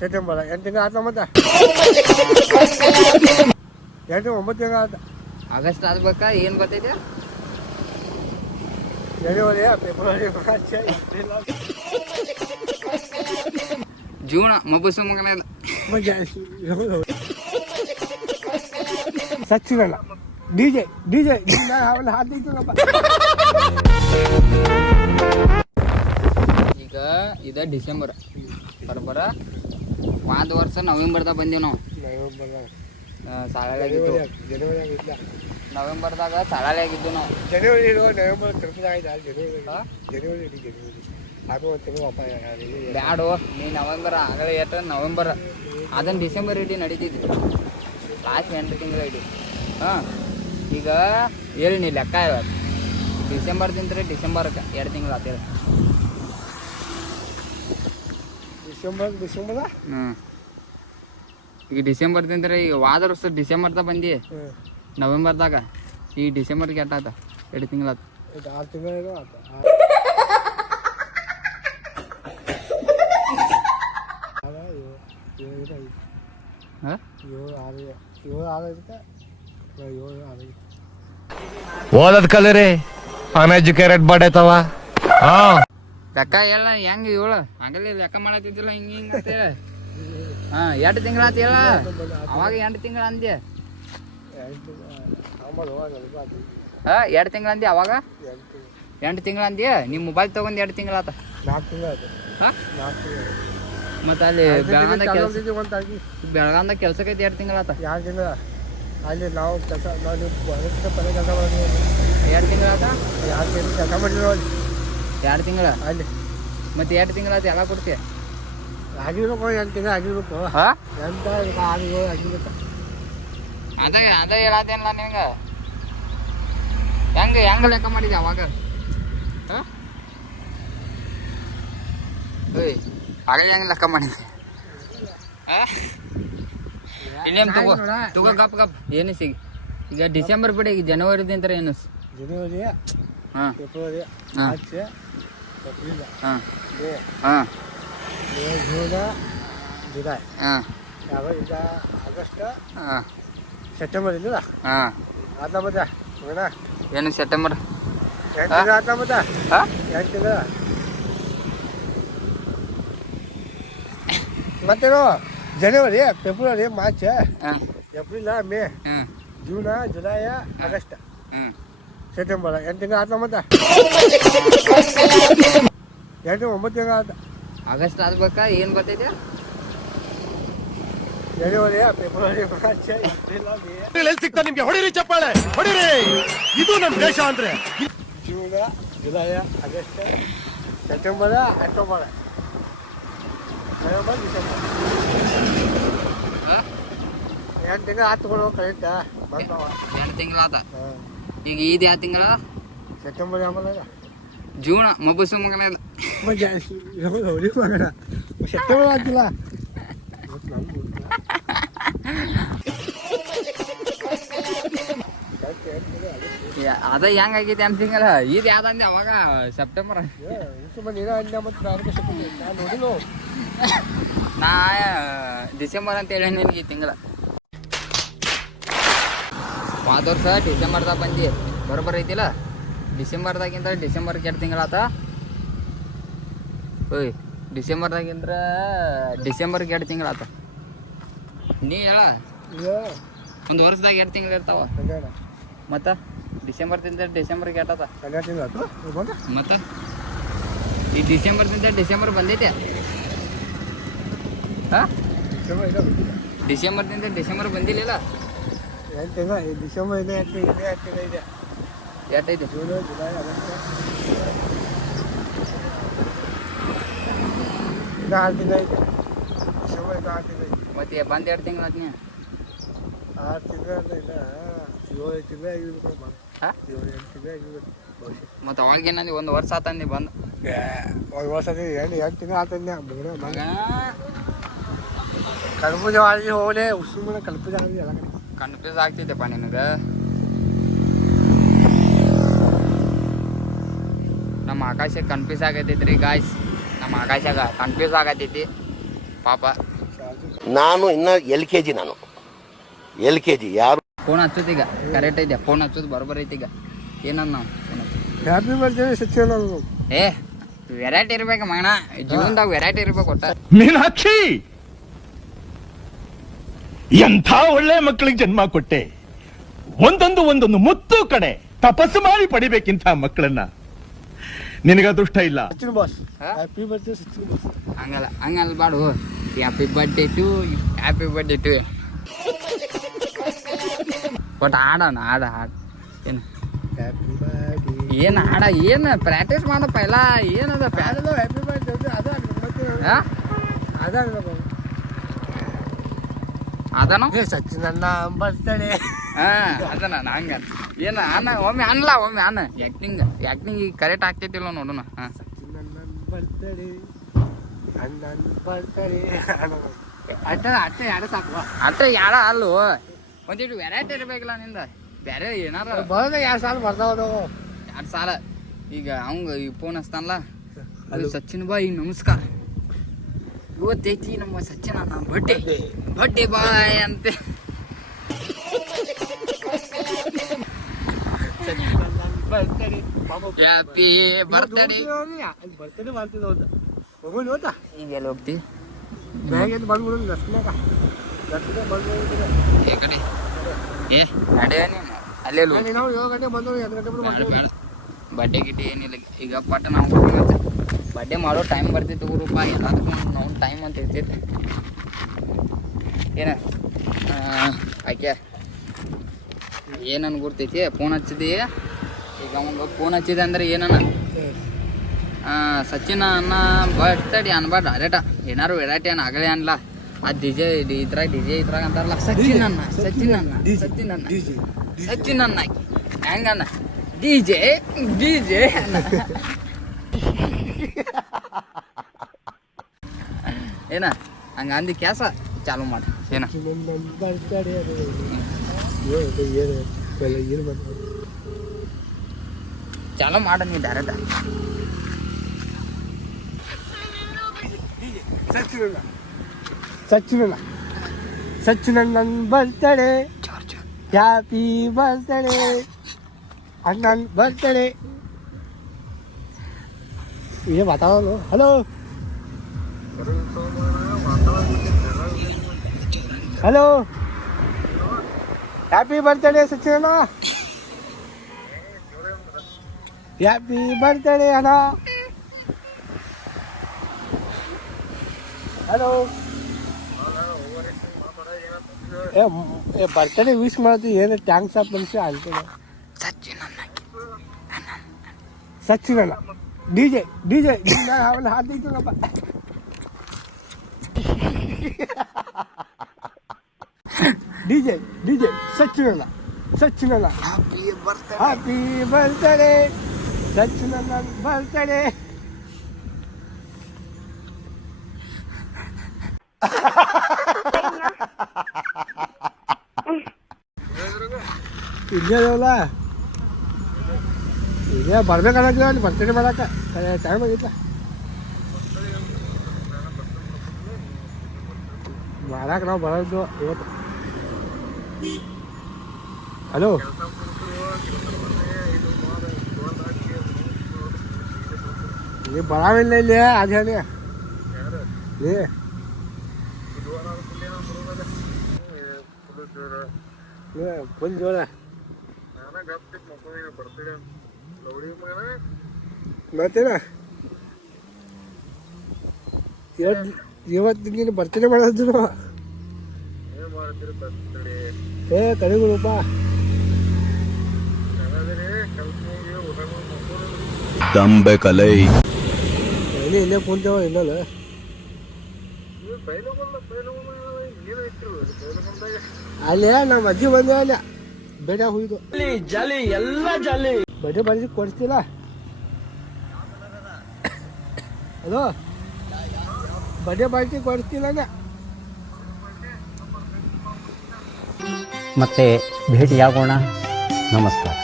September 8 ತಿಂಗಳು ಆತ ಮತ್ತೆ 8 9 ತಿಂಗಳು ಆತ. ಆಗಸ್ಟ್ ಆಗ್ಬೇಕಾ ಏನು ಗೊತ್ತೈತೆ? ಜನವರಿ ಫೆಬ್ರವರಿ ಮಾರ್ಚ್ ಏಪ್ರಿಲ್ ಜೂನ್ ಮಬ್ಬಸು ಮಗನ ಸಚ್ಚಿರಲ್ಲ ಡಿಜೆ ಡಿಜೆ ಅವನ್ನ ಹಾಕ್ತಿದ್ದಪ್ಪ. ಈಗ ಇದು ಡಿಸೆಂಬರ್ ಬರೋಬ್ಬರ ಒಂದು ವರ್ಷ ನವೆಂಬರ್ದಾಗ ಬಂದೀವಿ ನಾವು. ಸಾಲಾಗಿತ್ತು ನವೆಂಬರ್ದಾಗ ಸಾಲಾಳೆ ಆಗಿದ್ದು ನಾವು. ಜನವರಿ ನವೆಂಬರ್ ಜನವರಿ ಬ್ಯಾಡು ನೀ ನವೆಂಬರ್ ಆಗಲೇ ಏಟ ನವೆಂಬರ್ ಅದನ್ನು ಡಿಸೆಂಬರ್ ಇಡೀ ನಡೀತಿದ್ವಿ ಲಾಸ್ಟ್ 8 ತಿಂಗಳು ಇಡೀ. ಹಾಂ ಈಗ ಹೇಳಿ ನೀ ಲೆಕ್ಕ ಇವತ್ತು ಡಿಸೆಂಬರ್ದಿಂದ ಡಿಸೆಂಬರ್ಗೆ 2 ತಿಂಗಳು ಆತೇಳಿ. ಡಿಸೆಂಬರ್ ಹ್ಞೂ ಈಗ ಡಿಸೆಂಬರ್ದಿಂದ ಈಗ ವಾದ ವರ್ಷ ಡಿಸೆಂಬರ್ದಾಗ ಬಂದು ನವೆಂಬರ್ದಾಗ ಈ ಡಿಸೆಂಬರ್ಗೆ ಎಟ್ಟಾತ 2 ತಿಂಗಳು ಆತ. 6 ತಿಂಗಳು ಆತ. ಓದದ್ ಕಲರಿ ಅನ್ಎಜುಕೇಟೆಡ್ ಬಡೈತವ. ಲೆಕ್ಕ ಎಲ್ಲ ಹೆಂಗೆ ಏಳು ಆಗಲೇ ಲೆಕ್ಕ ಮಾಡತ್ತಿದ್ದಿಲ್ಲ ಹಿಂಗೆ ಹಿಂಗೆ ಅಂತೇಳಿ. ಹಾಂ 2 ತಿಂಗಳು ಆತ ಹೇಳ ಅವಾಗ 2 ತಿಂಗಳು ಅಂದೆ. ಹಾಂ 2 ತಿಂಗಳು ಅಂದೆ ಅವಾಗ 2 ತಿಂಗಳು ಅಂದೆ. ನಿಮ್ಮ ಮೊಬೈಲ್ ತೊಗೊಂಡು 2 ತಿಂಗಳು ಆತ. 4 ತಿಂಗಳು ಆತ. ಹಾಂ 4 ತಿಂಗಳು ಮತ್ತು ಅಲ್ಲಿ ಬೆಳಗಾಂದಾಗ ಕೆಲ್ಸಕ್ಕೈತಿ 2 ತಿಂಗಳು ಆತ. 2 ತಿಂಗಳು ಅಲ್ಲಿ ನಾವು ಕೆಲಸ ನಾವು ಪದೇ ಕೆಲಸ ಮಾಡಿ 2 ತಿಂಗಳು ಆತ. 2 ತಿಂಗಳು ಕೆಲಸ ಮಾಡಿದ್ರು ಅಲ್ಲಿ 2 ತಿಂಗಳು ಅಲ್ಲಿ. ಮತ್ತು 2 ತಿಂಗಳು ಆತ ಎಲ್ಲ ಕೊಡ್ತೀಯ ಆಗಿರ್ಬೇಕು 2 ತಿಂಗಳು ಆಗಿರ್ಬೇಕು. ಹಾಂ ಎಂತ ಆಗಿರ್ಬೇಕು. ಅದ ಹೇಳತ್ತೇನಲ್ಲ ನಿನಗೆ ಹೆಂಗೆ ಲೆಕ್ಕ ಮಾಡಿದೆ ಅವಾಗ? ಹಾಂ ಏಯ್ ಆಗಲೇ ಹೆಂಗೆ ಲೆಕ್ಕ ಮಾಡಿದೆ? ಇನ್ನೇನು ತಗೋ ಗಪ್ ಏನು ಸಿಗಿ ಈಗ ಡಿಸೆಂಬರ್ ಬಿಡಿ ಈಗ ಜನವರಿದಿಂದ ಏನು ಜನವರಿ ಹಾಂ ಫೆಬ್ರವರಿ ಮಾರ್ಚ್ ಏಪ್ರಿಲ್ ಹಾಂ ಮೇ ಹಾಂ ಮೇ ಜೂನ್ ಜುಲೈ ಹಾಂ ಈಗ ಆಗಸ್ಟ್ ಹಾಂ ಸೆಪ್ಟೆಂಬರ್ ಇಲ್ಲ ಹಾಂ ಆತ ಮತ್ತೆ ಮಗನ ಏನು ಸೆಪ್ಟೆಂಬರ್ 8 ತಿಂಗಳು ಆತ ಮತ್ತೆ. ಹಾಂ 8 ತಿಂಗಳು ಮತ್ತೇನು ಜನವರಿ ಫೆಬ್ರವರಿ ಮಾರ್ಚ್ ಹಾಂ ಏಪ್ರಿಲ್ ಮೇ ಹ್ಞೂ ಜೂನ್ ಜುಲೈ ಆಗಸ್ಟ್ ಹ್ಞೂ ಸೆಪ್ಟೆಂಬರ್ 8 ತಿಂಗಳು ಆತ ಮತ್ತೆ 8 9 ತಿಂಗಳು ಆತ. ಆಗಸ್ಟ್ ಆಗ್ಬೇಕಾ ಏನು ಗೊತ್ತೈತೆ? ಜನವರಿ ಫೆಬ್ರವರಿ ಮಾರ್ಚ್ ಏಪ್ರಿಲ್ ಮೇ ಸಿಗ್ತಾ ನಿಮ್ಗೆ ಹೊಡಿರಿ ಚಪ್ಪಾಳೆ ಹೊಡಿರಿ. ಇದು ನಮ್ ದೇಶ ಅಂದ್ರೆ. June July August September October November December ಹಾಂ 8 ತಿಂಗಳು ಆತುಗಳು ಕರೆಕ್ಟ್ ಬರ್ತಾವ. 2 ತಿಂಗಳು ಆತ. ಹಾಂ ಈಗ ಇದು ಯಾವ ತಿಂಗಳ? ಸೆಪ್ಟೆಂಬರ್ ಆಮೇಲೆ ಜೂನ್ ಮೊಬ್ಬಸು ಮಗನ ಇಲ್ಲ. ಹೊಡಿ ಮಗನ ಸೆಪ್ಟೆಂಬರ್ ಆಗ್ತಿಲ್ಲ. ಅದ ಹೆಂಗಾಗೈತಿ ಅಂತ ತಿಂಗಳ ಇದು ಯಾವ್ದಂದೆ ಅವಾಗ ಸೆಪ್ಟೆಂಬರ್. ನೋಡಿಲ್ಲ ನಾ ಡಿಸೆಂಬರ್ ಅಂತ ಹೇಳಿ ನಿನಗೆ ಈ ತಿಂಗಳ ಹೋದ ವರ್ಷ ಡಿಸೆಂಬರ್ದಾಗ ಬಂದು ಬರೋಬ್ಬರ ಐತಿಲ್ಲ. ಡಿಸೆಂಬರ್ದಾಗಿಂದ ಡಿಸೆಂಬರ್ಗೆ 2 ತಿಂಗಳಾತ. ಓಯ್ ಡಿಸೆಂಬರ್ದಾಗಿಂದ್ರ ಡಿಸೆಂಬರ್ಗೆ 2 ತಿಂಗಳಾತ. ನೀ ಹೇಳ ಒಂದು ವರ್ಷದಾಗ 2 ತಿಂಗಳು ಇರ್ತಾವ. ಮತ್ತು ಡಿಸೆಂಬರ್ದಿಂದ ಡಿಸೆಂಬರ್ಗೆ ಎಟ್ಟದ ಮತ್ತು ಈ ಡಿಸೆಂಬರ್ದಿಂದ ಡಿಸೆಂಬರ್ ಬಂದೈತೆ. ಹಾಂ ಡಿಸೆಂಬರ್ದಿಂದ ಡಿಸೆಂಬರ್ ಬಂದಿಲ್ಲ. 8 ತಿಂಗಳು ಡಿಸೆಂಬರ್ ಇದೆ 8 ತಿಂಗಳು ಇದೆ. ಎಷ್ಟೈತೆ? ಜೂನ್ ಜುಲೈ ಆಗಸ್ಟ್ 6 ತಿಂಗಳು ಐತೆ. ಡಿಸೆಂಬರ್ 6 ತಿಂಗಳು ಐತೆ. ಮತ್ತೆ ಬಂದು 2 ತಿಂಗಳು ಆತ್ನಿ. 6 ತಿಂಗಳು ಇಲ್ಲ 7 ತಿಂಗಳು ಆಗಿರ್ಬೇಕು. ಹಾಂ 7-8 ತಿಂಗಳು ಆಗಿರ್ಬೇಕು ಬಹುಶಃ. ಮತ್ತು ಅವಾಗೇನಂದು 1 ವರ್ಷ ಆತಂದು ಬಂದು ಒಂದು ವರ್ಷ 2 ತಿಂಗಳು ಆತಂದೆ ಮಗ ಕಲ್ಪೂಜ ಆಗಿ ಹೋಗಲೇ ಉಸುಮನೆ ಕಲ್ಪೂಜ ಆಗಿ ಎಲ್ಲ ಕಡೆ ಕನ್ಫ್ಯೂಸ್ ಆಗ್ತೈತೆಪ್ಪ ನಿನಗೆ. ನಮ್ಮ ಆಕಾಶ ಕನ್ಫ್ಯೂಸ್ ಆಗತೈತಿ ರೀ ಗಾಯ್ಸ್. ನಮ್ಮ ಆಕಾಶಾಗ ಕನ್ಫ್ಯೂಸ್ ಆಗತೈತಿ ಪಾಪ. ನಾನು ಇನ್ನ LKG ನಾನು LKG ಯಾರು ಫೋನ್ ಹಚ್ಚೋದು ಈಗ ಕರೆಕ್ಟ್ ಐತೆ ಫೋನ್ ಹಚ್ಚೋದು ಬರೋಬ್ಬರ ಐತಿ ಈಗ ಏನನ್ನ ನಾವು ಹ್ಯಾಪಿ ಬರ್ತ್ಡೇ ಸಚಿನ್ ಏ ವೆರೈಟಿ ಇರ್ಬೇಕು ಮಗಣ ಜೀವನದಾಗ ವೆರೈಟಿ ಇರ್ಬೇಕು ಒಟ್ಟ ಮೀನಾಕ್ಷಿ ಎಂಥ ಒಳ್ಳೆ ಮಕ್ಕಳಿಗೆ ಜನ್ಮ ಕೊಟ್ಟೆ. ಒಂದೊಂದು ಮುತ್ತು ಕಡೆ ತಪಸ್ಸು ಮಾಡಿ ಪಡಿಬೇಕಿಂತ ಮಕ್ಕಳನ್ನ. ನಿನಗ ಅದೃಷ್ಟ ಇಲ್ಲ. Sachin boss happy birthday Sachin boss. ಹಂಗಲ್ಲ ಬಾಡು ಹ್ಯಾಪಿ ಬರ್ಡೇ ಟು ಒಟ್ಟು ಹಾಡೋಣ ಹಾಡು ಏನು ಹ್ಯಾಪಿ ಬರ್ತ್ಡೇ ಏನು ಹಾಡ ಏನು ಪ್ರಾಕ್ಟೀಸ್ ಮಾಡಪ್ಪ ಎಲ್ಲ ಏನದ ಯಾರದು ಹ್ಯಾಪಿ ಬರ್ತ್ಡೇ ಅದನ ಸಚಿನ್ ಅಣ್ಣ ಬರ್ತ್ಡೇ ಅದನ್ನ ಹಂಗ ಏನು ಅನ್ನ ಒಮ್ಮೆ ಅನ್ಲ ಒಮ್ಮೆ ಅನ್ನ ಆ್ಯಕ್ಟಿಂಗ್ ಈಗ ಕರೆಕ್ಟ್ ಆಗ್ತೈತಿಲ್ಲ ನೋಡೋಣ ಹಾಂ ಸಚಿನ್ ಅಣ್ಣನ ಬರ್ತ್ಡೇ ಅಣ್ಣನ ಬರ್ತ್ಡೇ ಅಟ್ಟ ಯಾರು ಸಾಕು ಅಟ್ಟ ಯಾರ ಅಲ್ಲೋ ಒಂದಿಟ್ಟು ವೆರೈಟಿ ಇರ್ಬೇಕಲ್ಲ ನಿಂದ ಬೇರೆ ಏನಾರ ಬರೋದ 2 ಸಾಲ ಬರ್ತಾವ 2 ಸಾಲ ಈಗ ಅವಂಗ ಈ ಫೋನ್ ಹಚ್ತಾನಲ್ಲ ಅದು ಸಚಿನ್ ಬಾಯ್ ನಮಸ್ಕಾರ ಇವತ್ತೈತಿ ನಮ್ಮ ಸಚಿನ್ ಅಣ್ಣ ಬರ್ಡೇ ಬಾಯ್ ಅಂತೆ ಹ್ಯಾಪಿ ಬರ್ತ್ಡೇ ಬರ್ತ್ಡೇ ಮಾಡ್ತಿದ್ದ ಹೋಗೋಣ ಹೋತಾ ಈಗ ಎಲ್ಲಿ ಹೋಗ್ತಿ ಬ್ಯಾಗ್ ಬಂದ್ಬಿಡು ದರ್ಶನಕ ಬಂದು ಏ ಕಡೆ ಏ ನಡೆ ನೀನು ಅಲ್ಲೇ ನಾವು 7 ಗಂಟೆ ಬಂದು 2 ಗಂಟೆ ಬಂದು ಬರ್ಡೇ ಗಿಡ್ಡೆ ಏನಿಲ್ಲ ಈಗ ಪಟ್ಟ ನಾವು ಬರ್ಡೇ ಮಾಡೋ ಟೈಮ್ ಬರ್ತಿತ್ತು ಗುರುಪ್ಪ ಎಲ್ಲದಕ್ಕೂ ನಾವು ಟೈಮ್ ಅಂತ ಇರ್ತೈತೆ ಏನ ಆಕೆ ಏನನ್ ಗುರ್ತೈತಿ ಫೋನ್ ಹಚ್ಚಿದಿ ಈಗ ಅವಂಗ ಫೋನ್ ಹಚ್ಚಿದೆ ಅಂದ್ರೆ ಏನನ್ನ ಸಚಿನ್ ಅನ್ನ ಬರ್ತಡಿ ಅನ್ಬಾರ್ದು ಡೈರೆಕ್ಟ ಏನಾರು ವೆರೈಟಿ ಅನ್ನ ಆಗಲೇ ಅನ್ಲ ಆ ಇದ್ರಾಗ ಅಂತಾರಲ್ಲ ಸಚಿನ್ ಅನ್ನ ಹೆಂಗನ್ನ ಡಿಜೆ ಅನ್ನ ಏನ ಹಂಗ ಅಂದಿ ಕ್ಯಾಸ ಚಾಲು ಮಾಡಿ ಏನ ಚಾಲು ಮಾಡ ನೀ ಡೈರೆಕ್ಟ್ ಸಚಿನ್ ಅಣ್ಣನ್ ಬರ್ತ್ಡೇ ಹ್ಯಾಪಿ ಬರ್ತ್ಡೇ ಅಣ್ಣನ್ ಬರ್ತ್ಡೇ ये बताओ लो hello hello happy birthday Sachin अण्णा हैप्पी बर्थडे अण्णा हेलो ए बर्थडे विश ಮಾಡ್ತೀವಿ ಏನು ಥ್ಯಾಂಕ್ಸ್ ಅಪ್ ಮನುಷ್ಯ ಅಂತಾರೆ ಸಚಿನ್ ಅಣ್ಣ ಡಿಜೆ ಅವನ ಹಾಕಿದ್ದಪ್ಪ ಡಿಜೆ ಸಚಿನ್ ಅಣ್ಣ ಹ್ಯಾಪಿ ಬರ್ತ್ಡೇ ಸಚಿನ್ ಅಣ್ಣ ಬರ್ತ್ಡೇ ಇಲ್ಲಲ್ಲ ಈಗ ಬರ್ಬೇಕನ್ನೋದು ಅಲ್ಲಿ ಬರ್ತಡೇ ಮಾಡಕ್ಕೆ ಟೈಮ್ ಆಗಿತ್ತ ಮಾಡಕ್ಕೆ ನಾವು ಬರೋದು ಇವತ್ತು ಹಲೋ ನೀವು ಬರಾವಿಲ್ಲ ಇಲ್ಲಿ ಅದೇನೇ ನೀ ಫುಲ್ ಜೋರ ಮತ್ತೇನ ಇವತ್ತು ನೀನು ಬರ್ತಡೇ ಮಾಡೋದು ಏ ಕಡಿಗುಳಪ್ಪ ತಂಬೆ ಕಲೈ ಇಲ್ಲೇ ಕುಂತೇವ ಇಲ್ಲಲ್ಲ ಅಲ್ಲೇ ನಮ್ಮ ಅಜ್ಜಿ ಬಂದೆ ಅಲ್ಲ ಬೇಡ ಹೋಯ್ದು ಜಾಲಿ ಎಲ್ಲ ಜಾಲಿ ಬಡ್ಡೆ ಬಾರಿ ಕೊಡ್ತಿಲ್ಲ ಹಲೋ ಬಡ್ಡೆ ಬಾರಿ ಕೊಡ್ತಿಲ್ಲ ಮತ್ತೆ ಭೇಟಿಯಾಗೋಣ. ನಮಸ್ಕಾರ.